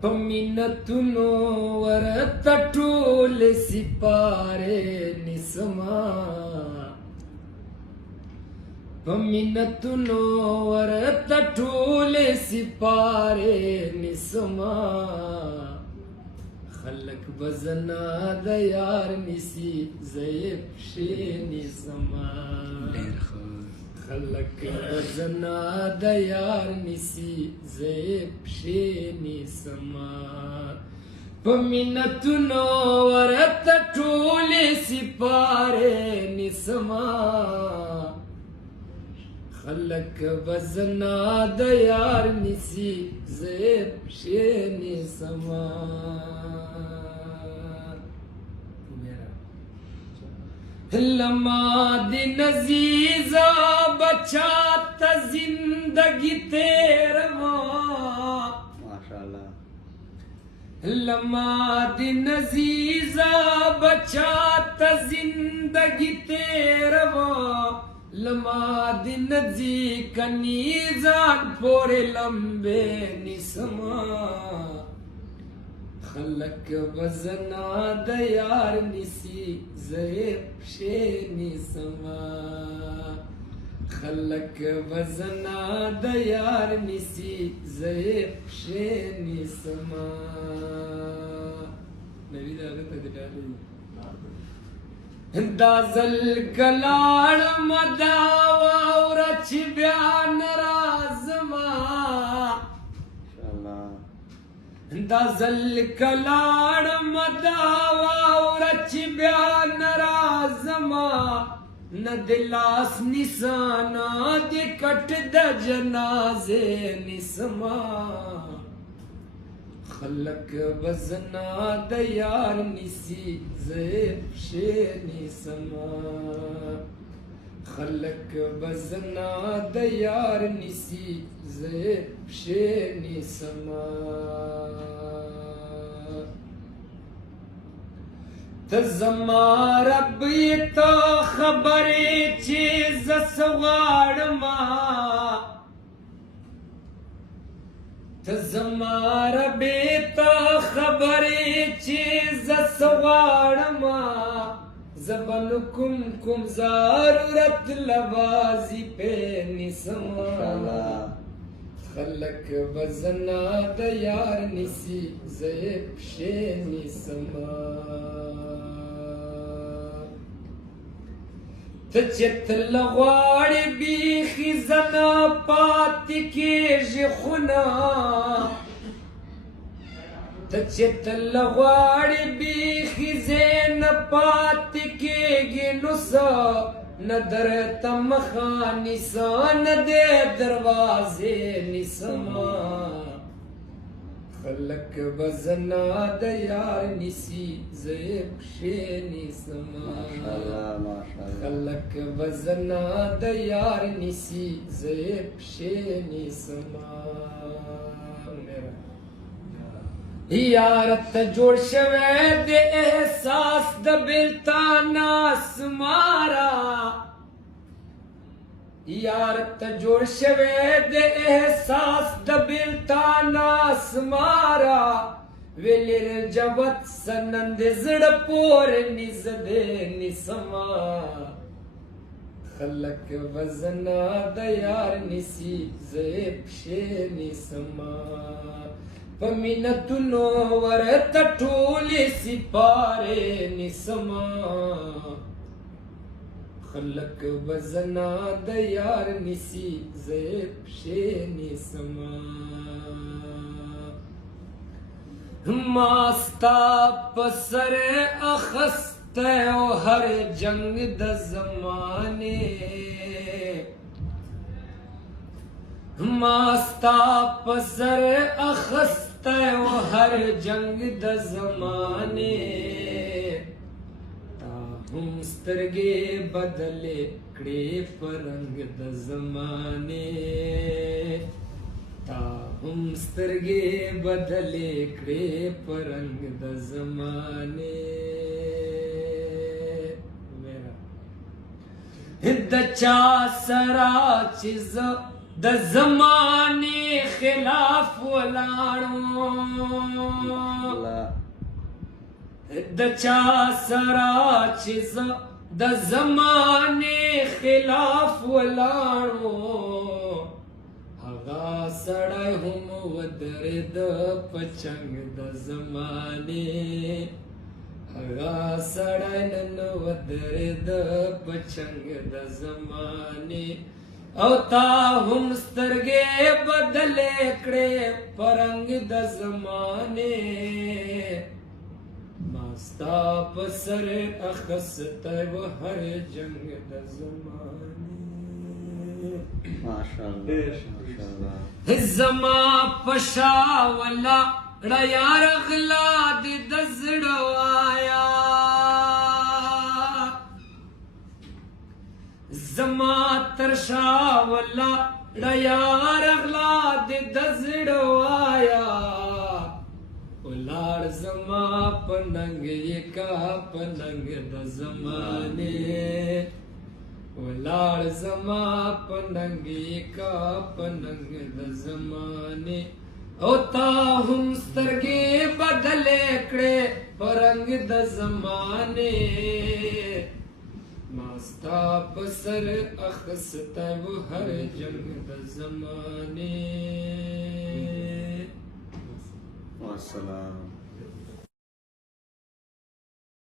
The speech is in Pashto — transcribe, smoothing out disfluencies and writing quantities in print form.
پمینتونو ورته ټول سپاره نسما پمینتونو ورته ټول سپاره نسما خلق بزنا د یار نسی زیب شینی سما خلق بزنا د یار نسی زیب شینی سما پمینتونو ورته ټول سپاره نسما خلق بزنا د یار نسی زیب شینی سما لما دن عزیزا بچا تا زندگی تیروا ماشاءاللہ لما دن عزیزا بچا تا زندگی تیروا لما دن جی کنیزان پورے لمبے نسما خلق بزنا د یار نسی زیب شینی سما خلق بزنا د یار نسی زیب شینی سما نبی دا غتا دلالی دا زل کلاړ مداوا ورچ بیان رازما دا زل کلاړ مداوا ورچ بیان رازما ندلاس نسانا دی کٹ د جنازے نسما خلق بزنا د یار نسی زیب شینی سما خلق بزنا د یار نسی زیب شینی سما تزما رب تا خبرې چې زسواړما تزما رب تا خبرې چې زسواړما زبن کم ضرورت لوازی پہ نسما خلق بزنا د یار نسی زیب شینی سما تچت لغواړي بیخي زنا پاتې کېږي خونه تچت لغواړي بیخي زین پاتې کېږي نو څه نه درته مخه نیسه نه دې دروازې نیسمه خلق بزنا د یار نسی زیب شینی سما خلق بزنا د یار نسی زیب شینی سما یارت جوړ شوه د احساس د بلتان اسمارا یارت جوړ شوه د احساس د بلتان اسمارا ویلر جوت سنند زړه پور نزدې نسما خلق وزنا د یار نسی زیب شینی سما پمینتونو ورته ټول سپاره نسما خلق وزنا د یار نسی زیب شینی سما ماستا پسر اخسته او هر جنگ د زمانه ماستا پسر اخسته او هر جنگ د زمانه هم سترګې بدلې کړې پرنګ د زمانه تا هم سترګې بدلې کړې پرنګ د زمانه د چا سره چې زه د زمانه خلاف ولاړو الله د چا سره چې د زمانه خلاف ولاړو هغه سړی هم ودرېد په چنګ د زمانه هغه سړی نن ودرېد په چنګ د زمانه او تا هم سترګې بدلې کړې په رنګ د زمانه ما ستا په سر اخستی و هر جنګ د زمانه ماشاءالله زما پشا ولا ریا رغلا دی د زړه وایا زما ترشا ولا ریا رغلا دی د زړه وایا ولار زما پننګ یکا پننګ د زمانه ولار زما پننګ یکا پننګ د زمانه او تا هم سترګې بدلې کړې پرنګ د زمانه ما ستا په سر اخستی و هر جنګ د زمانه والسلام